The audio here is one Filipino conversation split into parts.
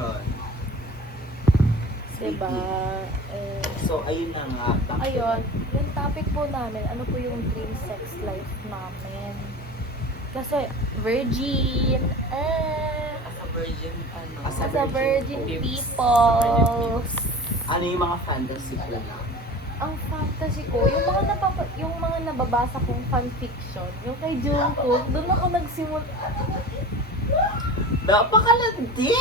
question. Diba? So, ayun na nga. back to Ayun, yung topic po namin, ano po yung dream sex life namin. Kasi, virgin, As a virgin, ano? As as a virgin Pips. people. Ano yung mga fantasy ko na? Ang fantasy ko, yung mga nababasa kong fanfiction, yung kay Jungkook, doon ako nagsimula. Napakalandi!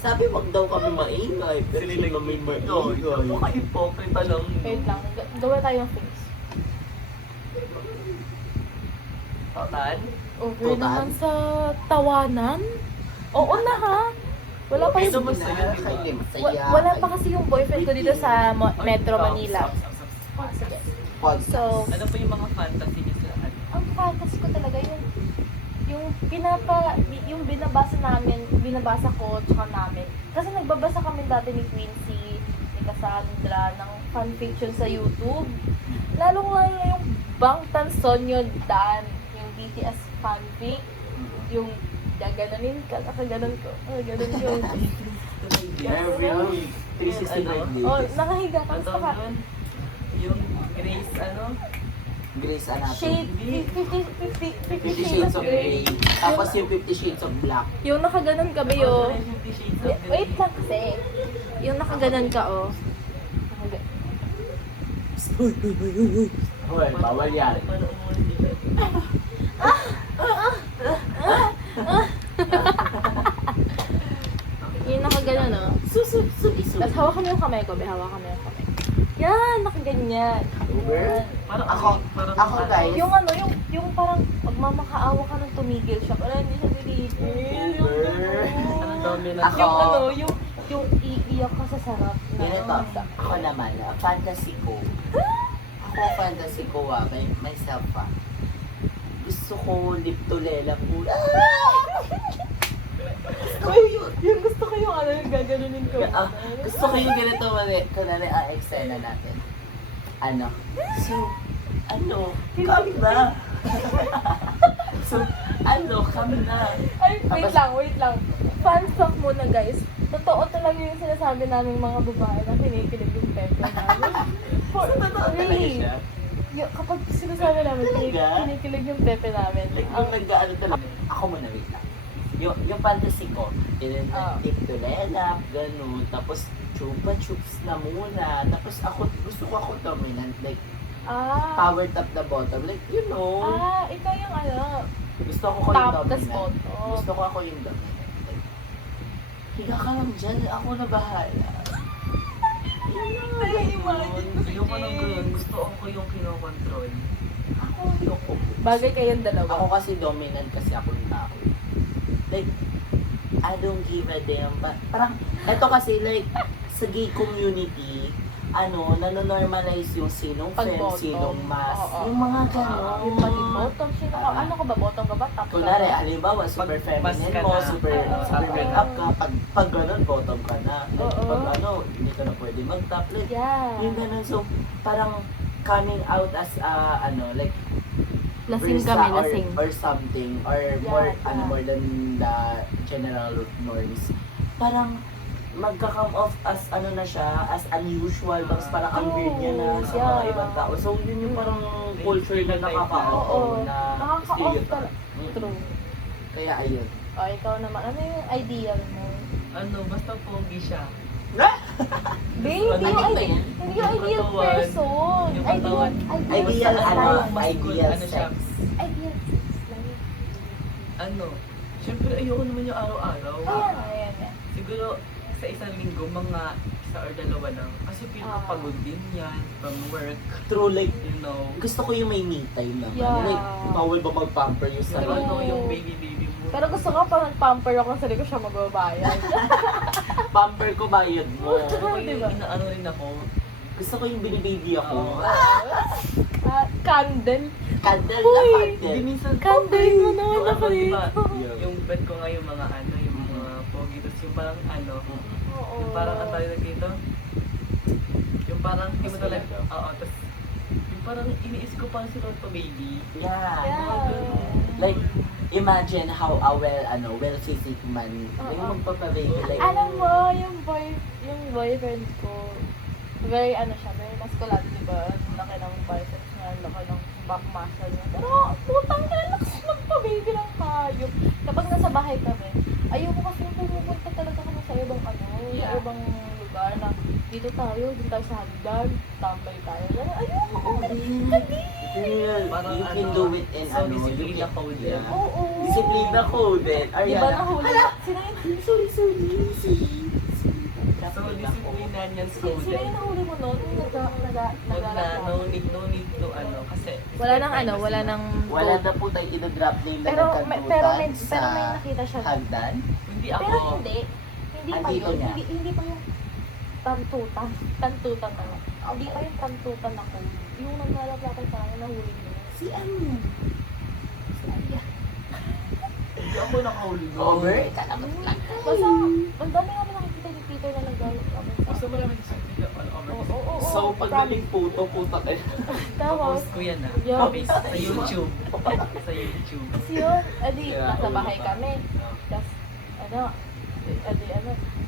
Sabi, wag daw kami maingay. Pero sila kami maingay. Napaka-hypocrita lang. Wait lang, gawa tayong face. Total? Over Total? naman sa tawanan? Oo na ha. Wala pa Pero yung, masaya kayo, masaya. wala pa kasi yung boyfriend ko dito sa Metro Ay, Manila. stop. Sige. Podcast. So, Ano pa yung mga fantasy niyo sa ano? ang fantasy ko talaga yung binabasa ko tsaka namin. Kasi nagbabasa kami dati ni Quincy, ni Cassandra ng fanfiction sa YouTube. Lalong lalo na yung Bangtan Sonyo Dan, yung BTS fanfic, yung gaganunin ka, nakaganon ko, ganon yung Every 365 days. oh, nakahiga ka, Ano basta ka. yun? Yung Grace, ano? Grey's Anatomy. Shade, 50 Shades of Grey. Tapos yung 50 Shades of Black. Yung nakaganon ka ba yun? Ano yung 50 Shades of Grey? Wait lang kasi. Yung nakaganon ka, oh. Nakaga- Well, bawal yan. Paano mo hindi? Yung nakaganon, oh. Tapos hawakan mo yung kamay ko, hawakan mo yung kamay. Yan, nakaganyan. Over? Parang Ako, guys. Yung ano, yung parang magmamakaawa ka nang tumigil siya. Parang hindi siya tinigil. Yung gano'n. Anong dominant? Ako. Yung ano, yung iiyak ka sa sarap. na- Ganito, ako naman, fantasy ko. Ako, fantasy ko, myself, gusto ko lip to lela po. Uy, yung gusto ko yung ano, yung gaganunin ko. Gusto ko yung ganito, kunwari, eksena natin. So, come na. Come na. Ay, wait lang. Fun fact muna, guys. Totoo talaga yung sinasabi namin mga babae na kinikilig yung pepe namin. Really? Kapag sinasabi namin, Talaga? kinikilig yung pepe namin. Like, nung nag-ano talaga, ako muna, wait lang. Yung fantasy ko, yun tip to lela, gano'n, tapos chupa-chups na muna, tapos gusto ko ako dominant, like, power top the bottom, like, you know, Ikaw yung ano, gusto ko yung top tas dominant. bottom. Gusto ko ako yung dominant. Like, higa ka lang dyan, ako na bahala. Ayoko nang ganun. Gusto ko yung kinokontrol. Ayoko. Bagay kayong dalawa. Ako kasi dominant kasi ako yung tao. Like, I don't give a damn. Parang, eto kasi like, sa gay community, nanonormalize yung sinong fem, Pag-bottom. sinong mas. Oo. Yung mga gano'n. Yung pag-bottom, sino ka? Ano ka ba? Bottom ka ba? Top ka? Kunwari, halimbawa, super Pag- feminine mas ka mo, na. super Oo. red up ka. Pag gano'n, bottom ka na. Like, Oo. pag hindi ka na pwede mag-top. Like, Yeah. yung gano'n. So, parang coming out as, like, Lasing versa kami, or- lasing. Or something, or Yeah, more than the general norms. Parang, magka-come off as na siya, as unusual, tapos parang ang weird niya na sa mga Yeah. ibang tao. So, yun yung parang culture na Oo. nakaka-off na Nakaka-off stereotype. talaga. True. Kaya ayun. O, ikaw naman. Ano yung ideal mo? Ano, basta pogi siya. Babe, hindi yung Ano ba ideal. yan? Hindi yung ideal katawan. person. Yung Ideal. katawan. Ideal, Basta ideal ano siya? sex. Ideal sex life. Ano, syempre ayoko naman yung araw-araw. Ayan. Siguro sa isang linggo, mga isa or dalawa lang. Kasi feel ko pagod din yan from work, True, like, you know. gusto ko yung may me time naman. Yeah. Like, bawal ba mag-pamper yung Yung sarili? ano, Oo. yung baby mo. Pero gusto ko pa nag-pamper ako sa ko siya magbabayad. Pamper ko bayad mo. Ako yung Diba? inaano rin ako. Gusto ko yung binibaby ako. Candle. Candle na Uy! Hindi candle. minsan, Candle mo naman yung ako ano, diba, dito. yung bed ko nga yung mga ano, yung mga pogi, tapos yung parang ano, Oo. yung parang ang tayo dito, yung parang hindi mo Mas talaga, talaga. oo, tapos yung parang iniis ko parang si Lord pa baby. Yeah. Yeah. Like, imagine how a well-physic man, yung magpapababy like, Alam mo, yung boyfriend ko, very very masculine, di ba? Ang laki ng biceps niya, ang laki ng back muscle niya. Pero, putang ina, lakas magpa-baby ng hayop. Kapag nasa bahay kami, ayoko kasi yung pumupunta talaga kami sa ibang sa ibang lugar na dito tayo sa hagdan, tambay tayo. Ayoko, Parang you can do it in so you disiplina can- code yeah. yan. Oo. Disiplina coded. Di ba Ariana. nahuli? Sino yun? Sorry. So, disiplina niyan Sino coded. yung nahuli mo noon? Yung Wag na, no need to, kasi... Wala nang Wala na po tayo i-drop name na pero may sa nakita siya. hagdan. Hindi ako. Pero hindi pa Andito yun. niya. Hindi pa yung tantutan na. Hindi pa yung tantutan ako. Yung naglalapakay sa akin, nahuli mo. Si ano? Hindi ako nakahuli doon. Over? Kalamat lang. Basta, ang dami namin nakikita ni Peter na naglalapakay sa Gusto akin. mo naman sa video all over. Oo. So, pagdating puto kayo. Tapos, Post ko yan Yeah. Sa YouTube. Sa YouTube. tapos yun, edi, Yeah, nasa oo, bahay diba? kami. Tapos,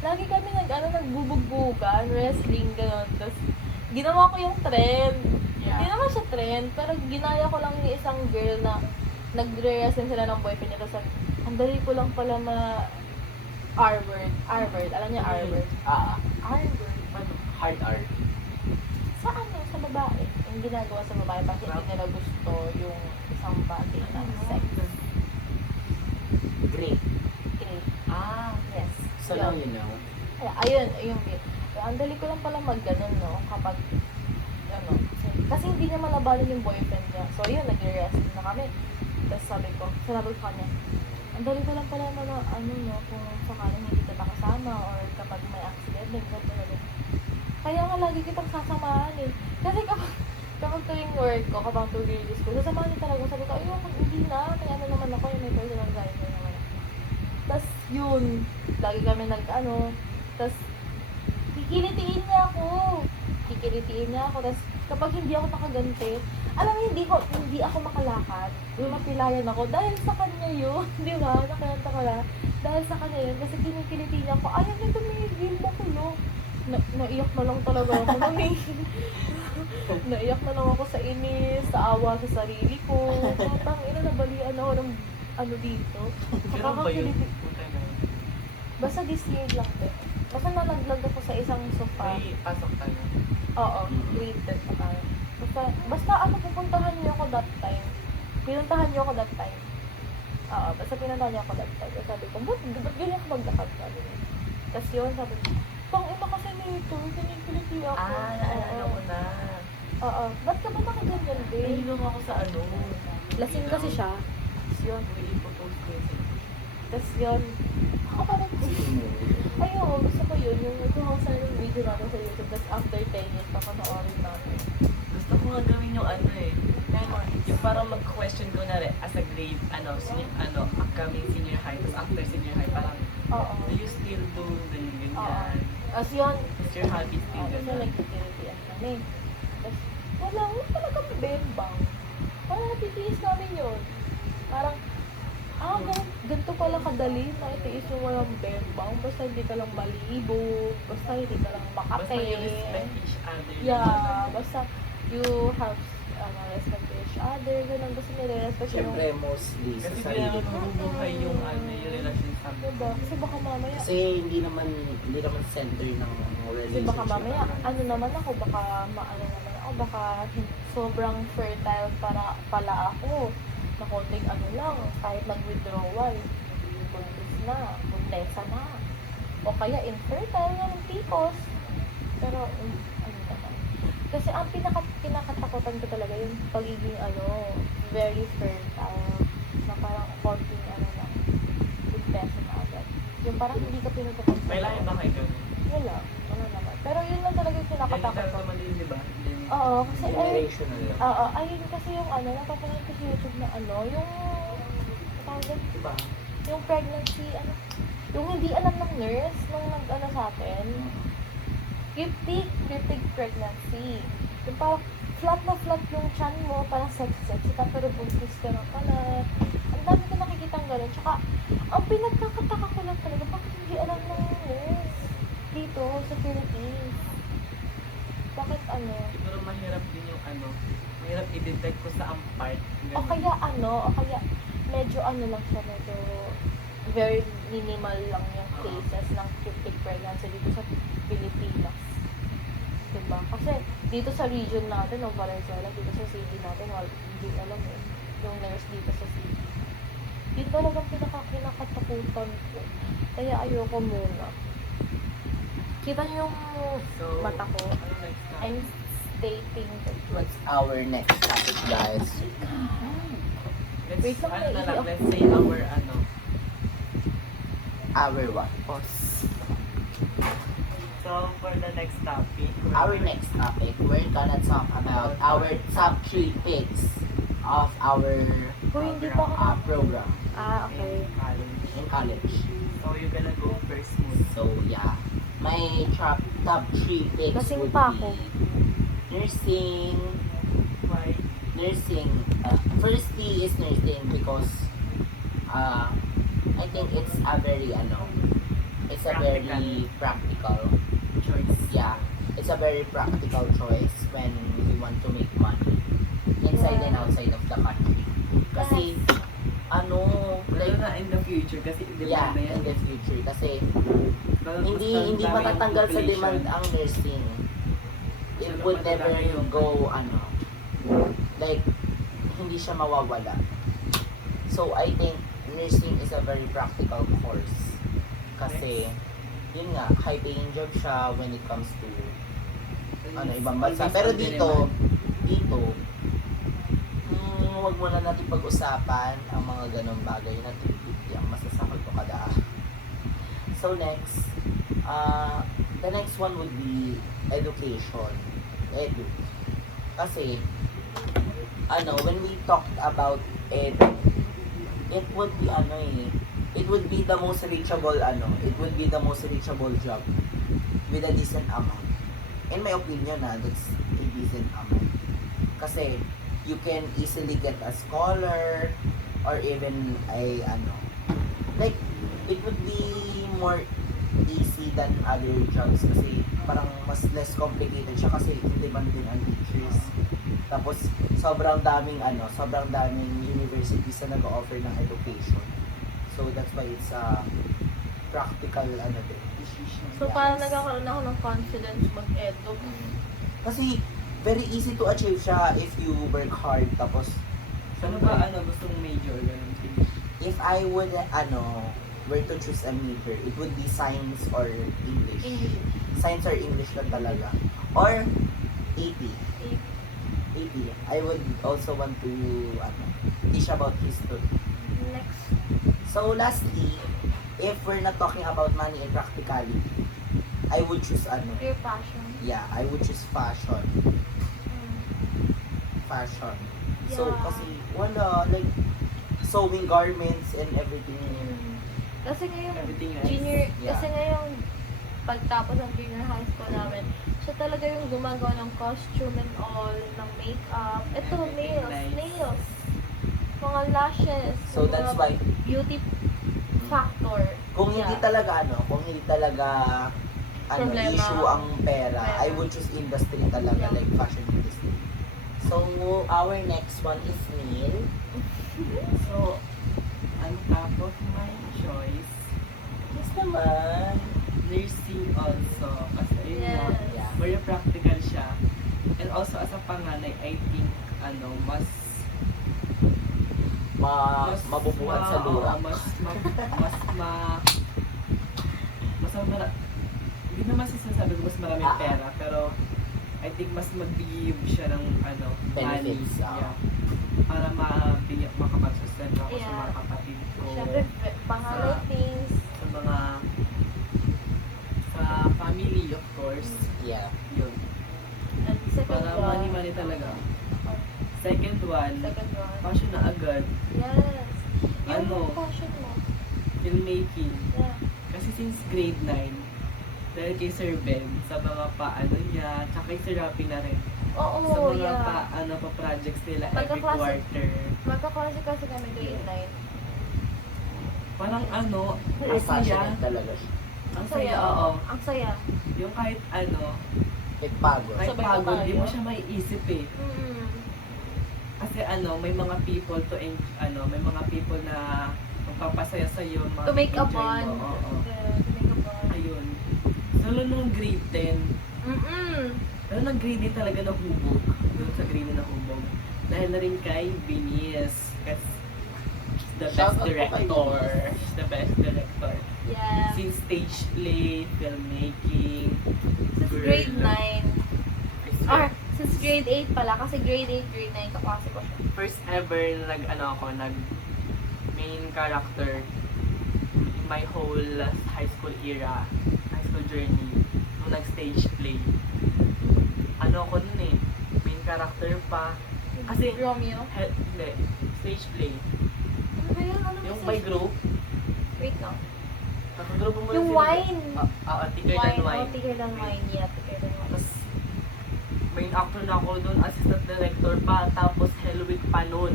lagi kami nagbubugbugan, wrestling, gano'n. Tapos, ginawa ko yung trend. Hindi naman siya trend, pero ginaya ko lang yung isang girl na nagre-wrestling sila ng boyfriend niya. Tapos, ang dali ko lang pala R-word. Alam niya R-word? R-word. Hard R. Sa sa babae. Yung ginagawa sa babae bakit hindi nila gusto yung isang bagay na sex. Great. Great. Yes. So now you know. Ayun, yung bit. Ang dali ko lang pala mag-ganon, no? Kapag, kasi hindi niya malabanan yung boyfriend niya. So, yun, nag-wrestling na kami. Tapos sabi ko kanya, ang dali ko lang pala kung sakaling hindi kita kasama or kapag may accident, ganito na rin. Kaya nga lagi kitang sasamahan eh. Kasi kapag tuwing work ko, kapag tuwing release ko, sasamahan niya talaga. Sabi ko, ayun, hindi na, kaya naman ako, may personal driver naman ako. Tapos yun, lagi kami tapos kikilitiin niya ako, tapos kapag hindi ako nakaganti, alam mo, hindi ako makalakad, mapilayan ako, dahil sa kanya yun, di ba, nakayanta ka lang, dahil sa kanya yun, kasi kinikiliti niya ako, ayaw niya tumigil, makulong, naiyak na lang talaga ako, naiyak na lang ako sa inis, sa awa sa sarili ko, putang ina, nabalian ako ng dito, Kailan ba yun? kakakiliti, basta this year lang din. Basta nalaglag ako sa isang sofa. May pasok tayo. Oo, grade 10 pa tayo. Basta pupuntahan niyo ako that time. Pinuntahan niyo ako that time. Oo, basta pinuntahan niyo ako that time. Tapos sabi ko, ba't ganyan ako maglakad? Sabi niya. Tapos yun, sabi ko, pang ina kasi nito, kinikiliti ako. Naalala ko na. Oo, ba't ka ba nakaganyan, babe? Nahilong ako sa Lasing kasi siya. Tapos yun. I-propose ko yun. Tapos yun. Ako parang, ayun, gusto ko yun. Yung nagkuha sa yung video natin sa YouTube. Tapos after 10 years, papanoorin natin. Gusto ko nga gawin yung yung parang mag-question ko na rin as a grade, upcoming senior high, tapos after senior high, parang, Oo. do you still do ganyan? Oo. Tapos yun, Is your hobby still tapos yun, ganyan? nagtitiripian kami. Tapos, wala talaga bembang. Parang natitiis namin yun. Parang, ganito pala kadali na itiis yung walang bembang. Basta hindi ka lang malibog. Basta hindi ka lang makate. Basta you respect each other. Yeah, basta you have respect to each other. Ganun, basta nire-respect yung... Siyempre, mostly sa Kasi di sarili. naman mabubuhay yung yung relationship. Diba? Kasi baka mamaya, Kasi hindi naman center ng relationship. kasi baka mamaya, naman ako, baka baka sobrang fertile pala ako. Na konting lang, kahit mag-withdrawal, bunlesa na. O kaya infertile na ng tipos. Pero, naman. Kasi ang pinakatakutan ko talaga yung pagiging very fertile. Na parang konting lang, bunlesa na agad. Yung parang hindi ka pinutukot. May lahi ba kayo doon? Wala naman. Pero yun lang talaga yung pinakatakot Genital ko. naman din, di ba? Oo, kasi Generational lang. ayun kasi yung napapanood ko sa YouTube na yung tawag doon, Diba? yung pregnancy, yung hindi alam ng nurse nung sa atin, cryptic pregnancy. Yung parang flat na flat yung chan mo, parang sexy ka, pero buntis ka na pala. Ang dami ko nakikita nakikita ang gano'n. Tsaka, ang pinagkakataka ko lang talaga, bakit hindi alam ng dito sa Philippines? Bakit ano? Siguro mahirap din yung mahirap i-detect ko sa ang part. O kaya medyo lang siya, medyo very minimal lang yung cases ng cryptic pregnancy dito sa Pilipinas. Diba? Kasi dito sa region natin, ng Valenzuela, dito sa city natin, hindi alam yung nurse dito sa city. Dito talagang kinakatakutan ko. Kaya ayoko muna. Kita niyo yung mata ko. Ano next na? I'm stating that. What's our next topic, guys? Wait lang, Let's say our Our what? Pause. So, for the next topic. Our next topic, we're gonna talk about our top 3 picks of our Kung hindi pa ako program okay. in college. So, you're gonna go first muna. So yeah, my top 3 picks Lasing would pa ako. be nursing. Why? Nursing. Firstly is nursing because I think it's a very practical. Choice. Yeah, it's a very practical choice when we want to make money inside and outside of the country. Kasi Lalo like na in the future kasi yeah, demand na yan. in the future kasi Lalo hindi mas dami matatanggal yung sa population. demand ang nursing. It Lalo would mas never dami yung- go like hindi siya mawawala. So I think nursing is a very practical course. Kasi yun nga, high paying job siya when it comes to ibang bansa. Always Pero on dito, wag muna natin pag-usapan ang mga ganong bagay na ang masasakot ko kada. So next, the next one would be education. Kasi, when we talked about it would be it would be the most reachable job with a decent amount. In my opinion, that's a decent amount. Kasi you can easily get a scholar or even like it would be more easy than other jobs kasi parang mas less complicated siya kasi in-demand din ang teachers. Tapos sobrang daming universities na nag-offer ng education. So that's why it's a practical decision. So, parang nagkakaroon ako ng confidence mag-edu. Kasi very easy to achieve siya if you work hard. Tapos Ano ba gusto mong major? Ganun, finish? if I would were to choose a major, it would be science or English. Science or English lang talaga. Or AP. AP. I would also want to teach about history. Next. So lastly, if we're not talking about money and practicality, I would choose Your passion. yeah, I would choose fashion. Fashion. So Yeah. kasi wala like sewing garments and everything. Kasi ngayong Everything nice. junior, Yeah. kasi ngayong pagtapos ng junior high school namin, siya talaga yung gumagawa ng costume and all, ng makeup. Ito, Everything nice. nails, mga lashes, So mga that's why beauty factor. kung hindi Yeah. talaga Problema. issue ang pera, Pera. I would choose industry talaga, Yeah. like fashion industry. So our next one is Neil. So, on top of my choice, Yes naman. nursing also. Kasi yun Yes. nga, very practical siya. And also as a panganay, I think, mas Mabubuhat sa luha. Hindi naman sasabi ko mas maraming pera, pero I think mas mag-give siya ng money. Benefits, Yeah. Para makapag-sustain ako sa mga Yeah. kapatid ko. Siyempre, pangalay things. Sa mga sa family, of course. Yeah. Yun. And second Para one. money talaga. Second one, Second one. passion na agad, Yes. Yung Ano? passion mo. filmmaking. Yeah. Kasi since grade 9, dahil kay Sir Ben, sa mga paano niya, tsaka kay Sir Rapi na rin. Oo, Sa mga yeah. pa projects nila every Magkaklase. quarter. Magkaklase kasi kami grade 9. Parang ano, Very ang saya. passionate talaga siya. Ang saya, oo. Ang saya. Yung kahit ano, Kahit pagod. kahit Sabay pagod, tayo. di mo siya maiisip eh. Mm. Kasi ano, may mga people may mga people na magpapasaya sa iyo, To make a bond. Oo. Yeah, to make a bond. Ayun. Lalo nung grade 10, pero nang grade 10 talaga nahubog. Doon sa grade 10 nahubog. Dahil na rin kay Benice. Kasi she's the Shout best out po kay director. Benice. She's the best director. Yeah. Since stage play, filmmaking, Since girl. grade 9. I swear. Or, since grade 8 pala. Kasi grade 8, grade 9 kaklase ko siya. First ever na nag main character in my whole high school era, high school journey, nung nag-stage play. Ano ako nun eh, main character pa. Kasi, Romeo. hindi, stage play. Ano ba yun? Ano ba Yung siya? by group, Wait lang. kakagrupo mo Yung sila. wine. Thicker than Oh, wine. thicker than wine. Yeah, thicker than wine. Tapos, main actor na ako doon, assistant director pa, tapos Hellwig pa nun.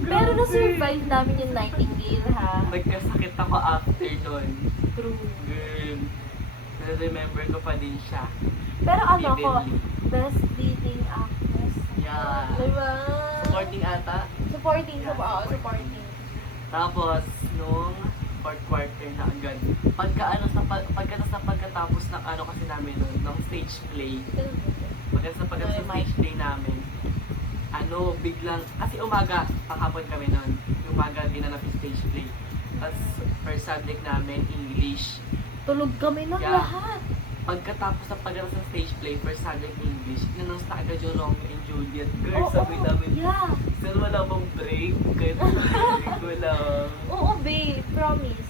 Pero na-survive namin yung Nightingale, ha? Nagkasakit ako after nun. True. Girl, na-remember ko pa din siya. Pero ano ko, Vividly. best leading actress. Yeah. Diba? Supporting ata. Supporting. Yeah, Supporting. Tapos, nung fourth quarter na agad. Pagkatapos ng ano kasi namin nun, ng stage play. Pagkatapos ng stage play namin, ano, biglang, kasi umaga, panghapon kami nun. Umaga din na stage play. Tapos, first subject namin, English. Tulog kami ng Yeah. lahat. Pagkatapos ng stage play, first subject English, inannounce na agad yung Romeo and Juliet. Girl, Oo, sabi namin, yeah. sir, wala bang break? Kahit break, wala. Oo, babe. Promise.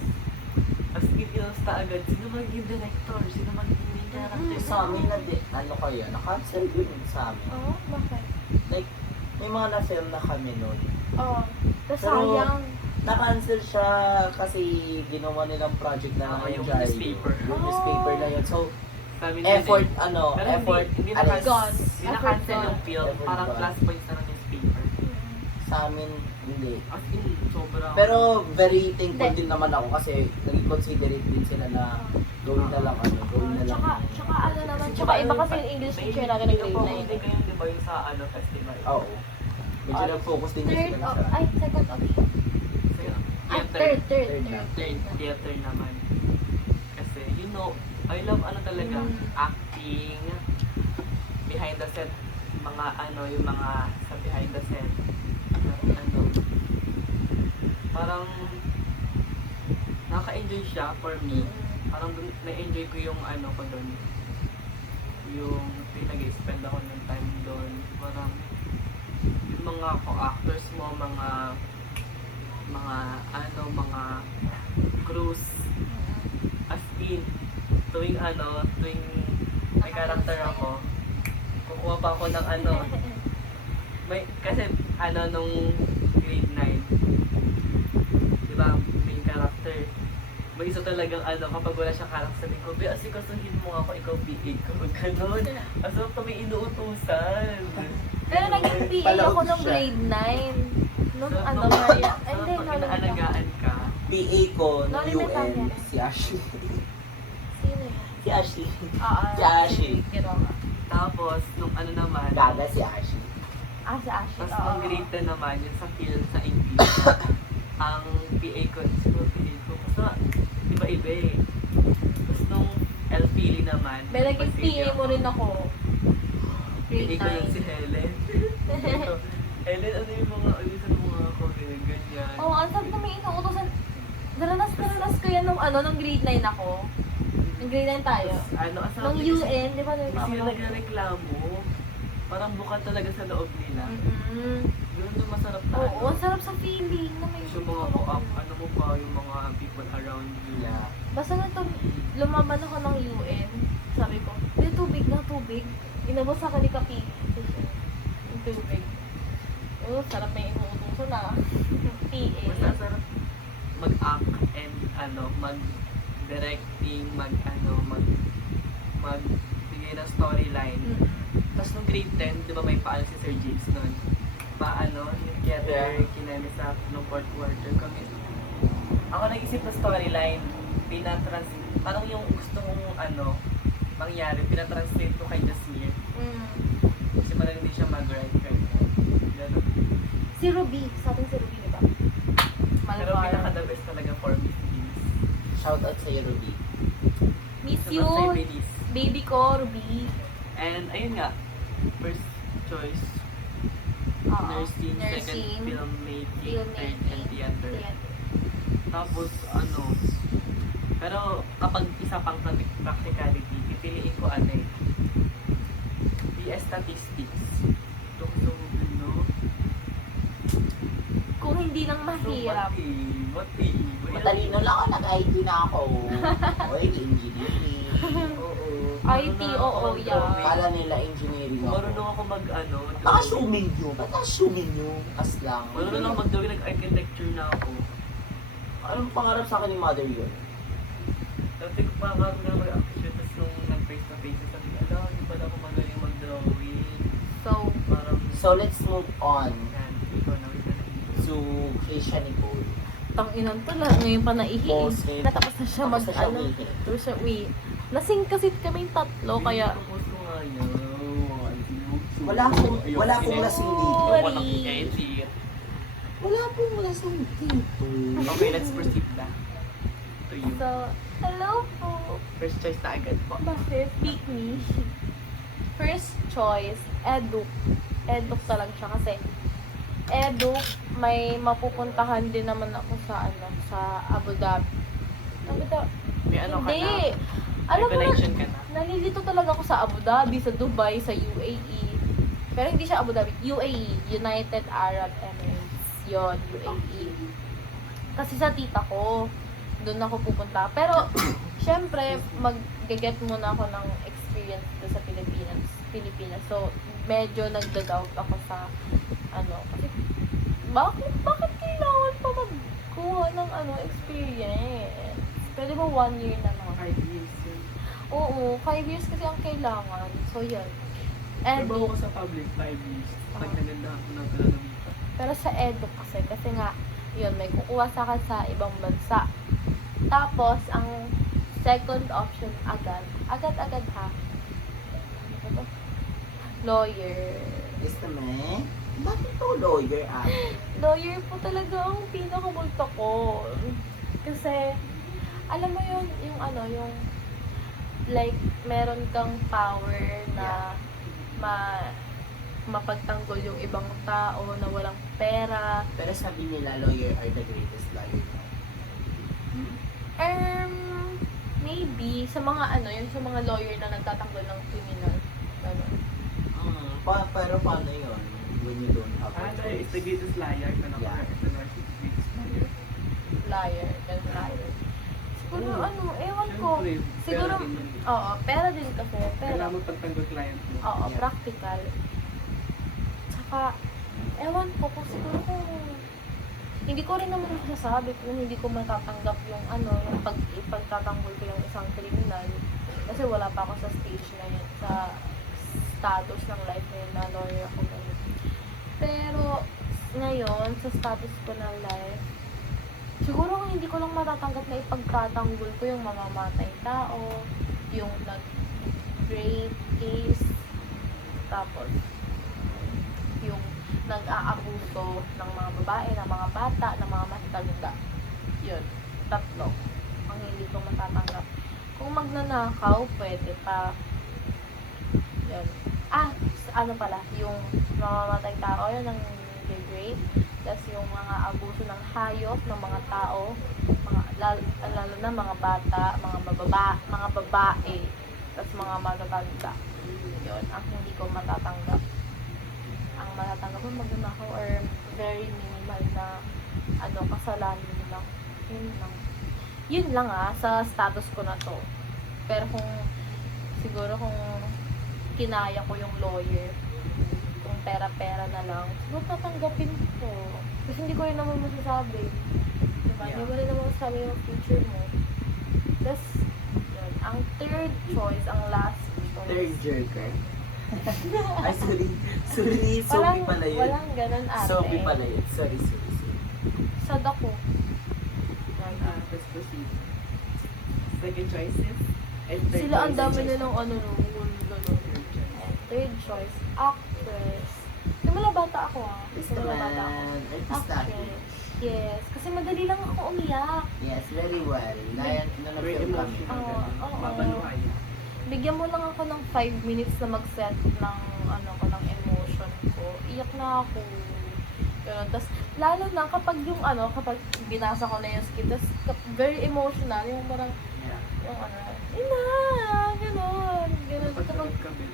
As in, inannounce na agad, sino magiging director? Sino magiging main character? Sa amin na ano kaya, na-cancel yun sa amin. Oo, bakit? Like, may mga na-film na kami nun. Oo. Tas Pero- sayang. Na-cancel siya kasi ginawa nilang project na Yung Jai. newspaper. Yung newspaper na yun. So, Sabi effort, din, ano, Pero effort, hindi alis. na-cancel. Gone. Hindi Effort na-cancel gone. yung film, Effort parang gone. plus points na ng newspaper. Sa amin, hindi. As in, sobrang... Pero very thankful Hindi. din naman ako kasi naging considerate din sila na gawin na lang gawin na lang. Tsaka ano naman, tsaka iba kasi yung English teacher natin ng grade Hindi 9. kayo, di ba, yung sa ano, festival? Oo. Medyo nag-focus din Third, sila oh, sa... ay, second option. Ay, third. Third theater naman. Kasi, you know, I love ano talaga, acting, behind the set, mga ano, yung mga sa behind the set. Ano, parang naka-enjoy siya for me. Parang na-enjoy ko yung ano ko doon. Yung pinag-spend ako ng time doon. Parang yung mga co-actors mo, mga crews. As in, tuwing may character ako, kukuha pa ako ng ano, kasi nung grade 9, di ba, main character, may isa talagang kapag wala siyang character, sabi ko, Be, asikasuhin mo ako, ikaw PA ko, ganun. Aso kami inuutusan. Pero naging PA ako nung grade 9. Nung ano, Maria. And then, pag inaalagaan ka, PA ko No, ng elementary. UN, si Ashley. Sino yun? Si Ashley. Si Ashley. tapos, nung ano naman, Gaga si Ashley. Si Ashley. tapos nung grade 10 naman, yun sa film sa English, ang PA ko, siguro PA ko, basta iba-iba eh. Tapos nung LPL naman, Pero naging PA mo rin ako. PA Grade ko yun si 9. Helen. Helen, ano yung mga alisan ng mga comment, ganyan. Oo, ang sabi na may inuutosan. Daranas ko yan nung grade 9 ako. Nung grade 9 tayo. Ano, ang sarap Nung din kasi- UN, di ba? Kasi yung nagreklamo, parang bukat talaga sa loob nila. Yun yung masarap na Oo, ang sarap sa feeling na may yung mga co-op, ano mo pa, yung mga people around you. Yeah. Basta na to, lumaban ako ng UN. Sabi ko, tubig na, tubig. Inabos sa kalikapi. Yung tubig. Oo, sarap na yung inuutosan na. PA. Basta sarap mag-act and mag-directing, magbigay ng storyline. Tapos nung grade 10, di ba may paalam si Sir James nun? together, kinemi sa nung fourth quarter kami. Ako nag-isip ng storyline, parang yung gusto kong mangyari, pinatranslate ko kay Jasmine. Kasi parang hindi siya mag-write right. Ganun. Si Ruby, sa atin si Ruby, di ba? Pero Malvar. pinaka-the best talaga for Miss Beans. Shoutout sa'yo, Ruby. Miss Sa you, Beans. baby ko, Ruby. And ayun nga, first choice, Oo. nursing, second filmmaking, third and theater. Tapos pero kapag isa pang practicality, pipiliin ko BS Statistics. So, Kung hindi lang mahirap. What Matalino lang ako, nag-IT na ako. Oy, engineering. Oo. IT, oo, yeah. Kala nila engineering ako. Marunong ako Naka-assuming nyo. Ba't na-assuming nyo? As lang. Marunong ako mag-drawing, nag-architecture na ako. Anong pangarap sa akin ni mother yun? Dati ko pa ako na mag-action, tapos nung nag-face to face, sabi ko, hindi pala ako magaling mag-drawing. So, Parang, So, let's move on ikaw na, wait na. to Keisha Nicole. tang-inan to lang. Ngayon pa naihi. Post-it. Natapos na siya Tapos na siya umihi. Tapos siya uwi. Lasing kasi kami tatlo, kaya... Tapos ko nga yun. Wala akong lasing dito. Ayoko nang i-edit. Wala pong lasing dito. Okay, let's proceed na. To you. So, hello po. First choice na agad po. Bakit? Pick me. First choice, Eduk. Eduk talaga siya kasi Eduk, may mapupuntahan din naman ako sa sa Abu Dhabi. May ano ka na? Hindi. May Alam mo na, connection ka na? nalilito talaga ako sa Abu Dhabi, sa Dubai, sa UAE. Pero hindi siya Abu Dhabi. UAE, United Arab Emirates. Yon, UAE. Kasi sa tita ko, doon ako pupunta. Pero, syempre, mag-get muna ako ng experience dito sa Pilipinas. So, medyo nagda-doubt ako sa, kasi, bakit kailangan pa magkuha ng, experience? Pwede ba 1 year na lang? 5 years. Oo, 5 years kasi ang kailangan. So, yun. Trabaho Edu. ko sa public 5 years. Nagkaganda ako ng dito. Pero sa Edu kasi nga, yun, may kukuha sa akin sa ibang bansa. Tapos, ang second option, agad ha. Ano ba? Lawyer. Gusto mo? Bakit to lawyer Lawyer po talaga ang pinakamulto ko. Kasi, alam mo yun, yung like, meron kang power na mapagtanggol yung ibang tao na walang pera. Pero sabi nila, lawyer are the greatest lawyer. Maybe, sa mga yung sa mga lawyer na nagtatanggol ng criminal. Ganun. Pero paano yun? When you don't have a It's the choice. greatest liar. Yeah. It's the greatest liar. Liar, ganun liar. Siguro, ewan ko. Siyempre, Siguro, pera din yun. oo, pera din kasi. Pero, Kailangan mo pagtanggol client mo. oo, Yeah. practical. Tsaka, ewan ko kung siguro kung hindi ko rin naman masasabi kung hindi ko matatanggap yung yung ipagtatanggol ko yung isang kriminal. Kasi wala pa ako sa stage na yun, sa status ng life ngayon na lawyer ako ngayon. Pero, ngayon, sa status ko ng life, siguro kung hindi ko lang matatanggap na ipagtatanggol ko yung mamamatay tao, yung nag-rape case, tapos yung nag-aabuso ng mga babae, ng mga bata, ng mga matanda. Yun, tatlo. Ang hindi ko matatanggap. Kung magnanakaw, pwede pa. Yun. Yung mamamatay tao, yun ang rape. Tapos yung mga abuso ng hayop, ng mga tao, lalo na mga bata, mga babae, tapos mga matatanda. Yun, ang hindi ko matatanggap. Ang matatanggap ko magnanakaw or very minimal na kasalanan lang. Yun lang sa status ko na to. Pero siguro kung kinaya ko yung lawyer, kung pera-pera na lang, siguro tatanggapin ko. Kasi hindi ko rin naman masasabi. Diba? Hindi mo rin naman masasabi yung future mo. Tapos, yun. Ang third choice, ang last choice. Third jerker. Ay, sorry. Sorry, Sophie pala yun. Walang ganun ate. Sophie pala yun. Sorry. Sad ako. Let's proceed. Second choices. And third Sila ang dami choices. na ng ano no. Third choice, actress. Simula bata ako ah. Artista Simula bata ako. man. Artista. Actress. Yes. Kasi madali lang ako umiyak. Yes, very well. Dahil na Very nag-film kami. emotional. Oo. Mapaluhay. Bigyan mo lang ako ng 5 minutes na mag-set ng ano ko ng emotion ko. Iyak na ako. Ganun. Tapos, lalo na kapag yung ano, kapag binasa ko na yung script, tapos very emotional, yung parang, Yeah. yung ano, ina, gano'n, gano'n. Kapag, Pagkaroon kami.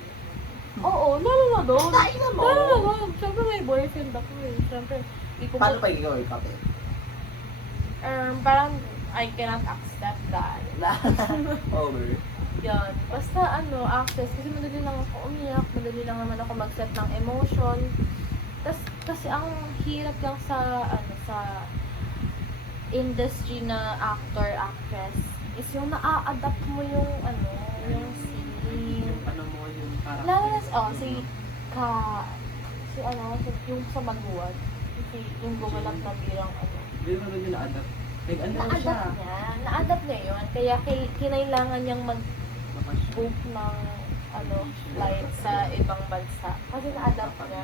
oo, lalo na doon. Tayo na mo. Lalo na doon. Siyempre may boyfriend ako eh. Siyempre, di ko Paano pa ikaw kape? parang, I cannot accept that. Over. Yan. Basta ano, access. Kasi madali lang ako umiyak. Madali lang naman ako mag-set ng emotion. Tas, kasi ang hirap lang sa, ano, sa industry na actor, actress is yung na-adapt mo yung, ano, yung scene. Yung ano mo, yung parang... Lalo na, si ano, yung sa Maguwag. Yung gumanap na birang, ano. Hindi mo rin yung na-adapt. Like, ano siya? Na-adapt niya. Na-adapt niya yun. Kaya kinailangan niyang mag-book ng ano, flight sa ibang bansa. Kasi na-adapt niya.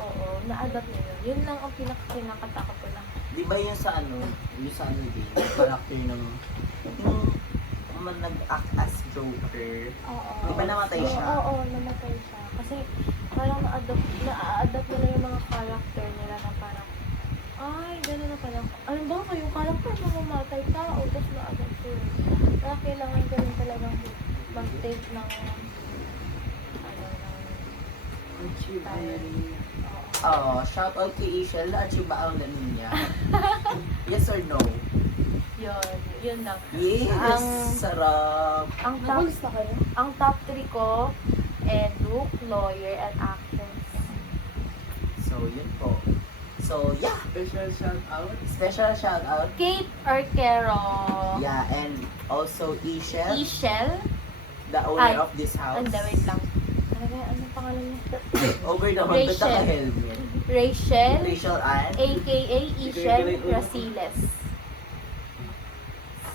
Oo, na-adapt niya yun. Yun lang ang pinakatakot ko na. Di ba yung sa ano din, yung character ng, yung nag-act as Joker. Oo. Di ba namatay siya? Oo, namatay siya. Kasi parang na-adapt nila yung mga character nila na parang, ay, gano'n na pala. Ano ba, yung character na mamatay tao, tapos na-adapt ko yun. Kaya kailangan ko rin talagang mag-take ng, ano, ng, Achieve ano rin. Oh, shout out kay Ishel, na-achieve ba ang lanin niya? Yes or no? yun lang. Yes! Ang- Sarap! Ang top 3 ko, edu, lawyer, and actress. So, yun po. So, yeah! Special shout out. Special shout out. Kate Arquero. Yeah, and also Ishel, Ishel. the owner Ay, of this house. Wait lang. Ano pangalan niya? Over naman, ba't Rachel. naka-helmet? Rachel, Rachel Ann? a.k.a. Ishel Rasiles.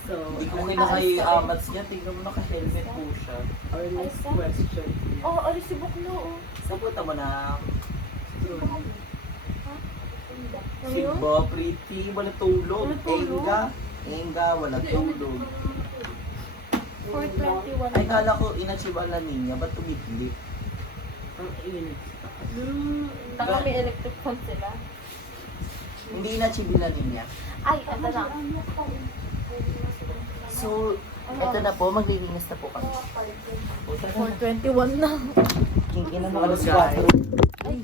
So, Hindi ko ano kinakay sorry. amats niya. Tingnan mo, naka-helmet po siya. our next Ayos, ah. question. Oo, si Buklo. Sabuta mo na. True. Ano Si yun? Ba, pretty, wala tulog. Wala tulog? Enga, wala tulog. 421. Ay, kala ko inachieve ang niya, ba't tumidli? Ang init. Taka may electric fan sila. Hindi inachieve na niya. Ay, ito na. So, eto na po, maglilinis na po kami. 421 na. Kinkin na So, mga alas guys. 4. Ay,